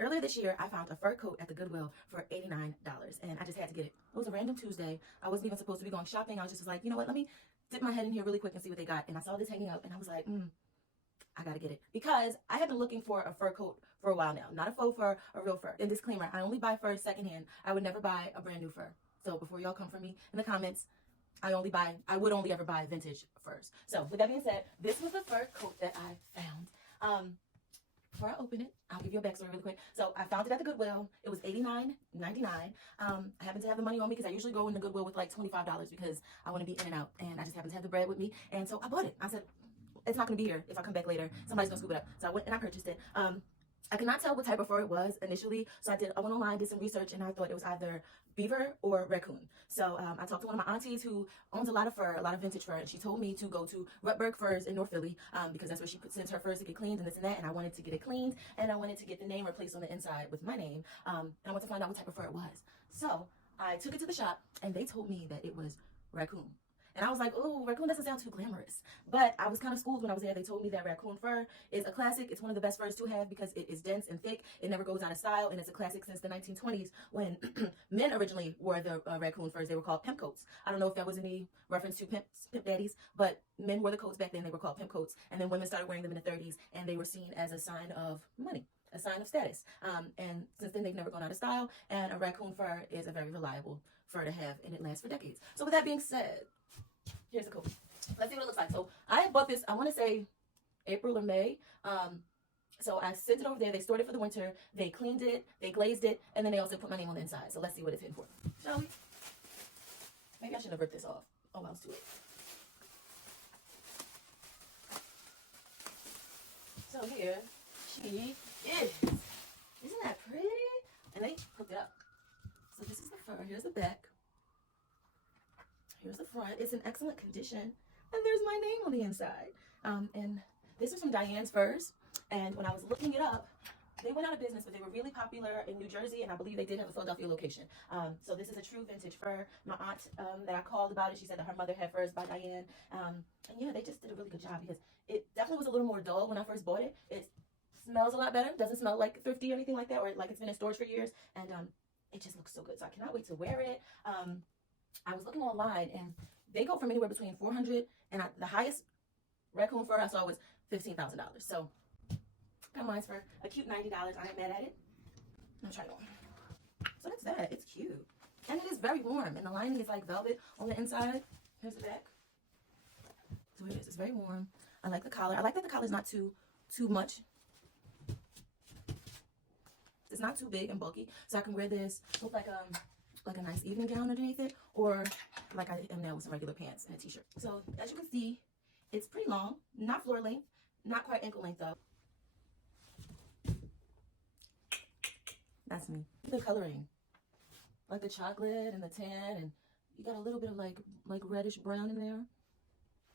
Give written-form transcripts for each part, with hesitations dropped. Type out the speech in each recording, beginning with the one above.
Earlier this year, I found a fur coat at the Goodwill for $89, and I just had to get it. It was a random Tuesday. I wasn't even supposed to be going shopping. I was just like, you know what, let me dip my head in here really quick and see what they got. And I saw this hanging up, and I was like, I gotta get it. Because I have been looking for a fur coat for a while now. Not a faux fur, a real fur. And disclaimer, I only buy fur secondhand. I would never buy a brand new fur. So before y'all come for me in the comments, I would only ever buy vintage furs. So with that being said, this was the fur coat that I found. Before I open it, I'll give you a backstory really quick. So I found it at the Goodwill. It was $89.99. I happen to have the money on me because I usually go in the Goodwill with like $25 because I want to be in and out. And I just happen to have the bread with me. And so I bought it. I said, it's not going to be here. If I come back later, somebody's going to scoop it up. So I went and I purchased it. I could not tell what type of fur it was initially. So I went online, did some research, and I thought it was either beaver or raccoon. So I talked to one of my aunties who owns a lot of fur, a lot of vintage fur, and she told me to go to Rutberg Furs in North Philly because that's where she sends her furs to get cleaned and this and that. And I wanted to get it cleaned, and I wanted to get the name replaced on the inside with my name. And I wanted to find out what type of fur it was. So I took it to the shop, and they told me that it was raccoon. And I was like, oh, raccoon doesn't sound too glamorous. But I was kind of schooled when I was there. They told me that raccoon fur is a classic. It's one of the best furs to have because it is dense and thick. It never goes out of style. And it's a classic since the 1920s when men originally wore the raccoon furs. They were called pimp coats. I don't know if that was any reference to pimp daddies, but men wore the coats back then. They were called pimp coats. And then women started wearing them in the 30s. And they were seen as a sign of money, a sign of status. And since then, they've never gone out of style. And a raccoon fur is a very reliable fur to have. And it lasts for decades. So with that being said, here's the coat. Let's see what it looks like. So I bought this, I want to say April or May. So I sent it over there. They stored it for the winter. They cleaned it. They glazed it. And then they also put my name on the inside. So let's see what it's in for. Shall we? Maybe I should have ripped this off. Oh, well, it's too late. So here she is. Isn't that pretty? And they hooked it up. So this is the fur. Here's the back. Here's the front. It's in excellent condition. And there's my name on the inside. And this is from Diane's Furs. And when I was looking it up, they went out of business, but they were really popular in New Jersey. And I believe they did have a Philadelphia location. So this is a true vintage fur. My aunt that I called about it, she said that her mother had furs by Diane. And yeah, they just did a really good job because it definitely was a little more dull when I first bought it. It smells a lot better. Doesn't smell like thrifty or anything like that, or like it's been in storage for years. And it just looks so good. So I cannot wait to wear it. I was looking online, and they go from anywhere between $400 and the highest raccoon fur I saw was $15,000. So got mine for a cute $90. I ain't mad at it. I'm trying it on. So that's that. It's cute, and it is very warm. And the lining is like velvet on the inside. Here's the back. So it is. It's very warm. I like the collar. I like that the collar's not too much. It's not too big and bulky, so I can wear this with like a nice evening gown underneath it, or like I am now with some regular pants and a t-shirt. So as you can see, it's pretty long, not floor length, not quite ankle length though. That's me. The coloring, like the chocolate and the tan, and you got a little bit of like reddish brown in there.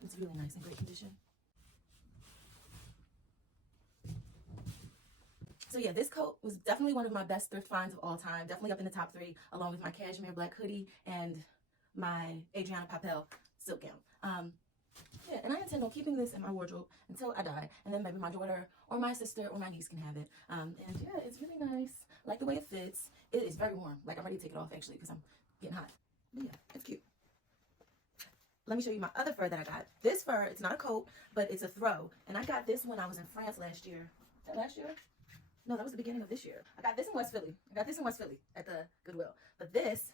It's really nice and great condition. So yeah, this coat was definitely one of my best thrift finds of all time. Definitely up in the top 3, along with my cashmere black hoodie and my Adriana Papel silk gown. Yeah, and I intend on keeping this in my wardrobe until I die. And then maybe my daughter or my sister or my niece can have it. And yeah, it's really nice. I like the way it fits. It is very warm. Like I'm ready to take it off actually because I'm getting hot. But yeah, it's cute. Let me show you my other fur that I got. This fur, it's not a coat, but it's a throw. And I got this when I was in France last year. Is that last year? No, that was the beginning of this year. I got this in West Philly. At the Goodwill. But this,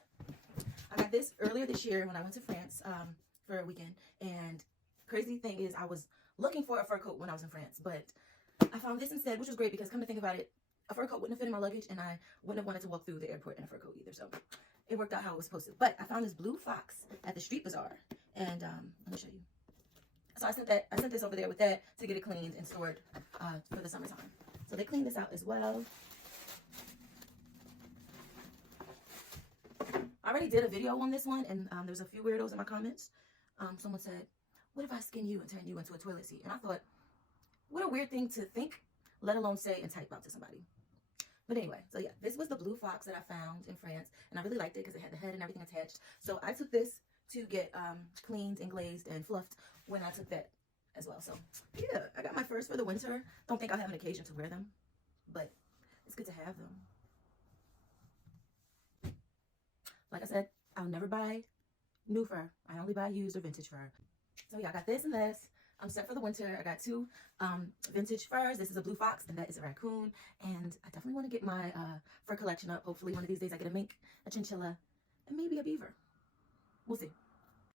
I got this earlier this year when I went to France for a weekend. And crazy thing is I was looking for a fur coat when I was in France. But I found this instead, which was great because come to think about it, a fur coat wouldn't have fit in my luggage. And I wouldn't have wanted to walk through the airport in a fur coat either. So it worked out how it was supposed to. But I found this blue fox at the street bazaar. And let me show you. So I sent this over there with that to get it cleaned and stored for the summertime. So they cleaned this out as well. I already did a video on this one, and there's a few weirdos in my comments. Someone said, what if I skin you and turn you into a toilet seat? And I thought, what a weird thing to think, let alone say and type out to somebody. But anyway, so yeah, this was the blue fox that I found in France, and I really liked it because it had the head and everything attached. So I took this to get cleaned and glazed and fluffed when I took that as well. So yeah, I got my furs for the winter. Don't think I'll have an occasion to wear them, but it's good to have them. Like I said, I'll never buy new fur. I only buy used or vintage fur. So yeah, I got this and this. I'm set for the winter. I got two vintage furs. This is a blue fox and that is a raccoon. And I definitely want to get my fur collection up. Hopefully one of these days I get a mink, a chinchilla, and maybe a beaver. We'll see.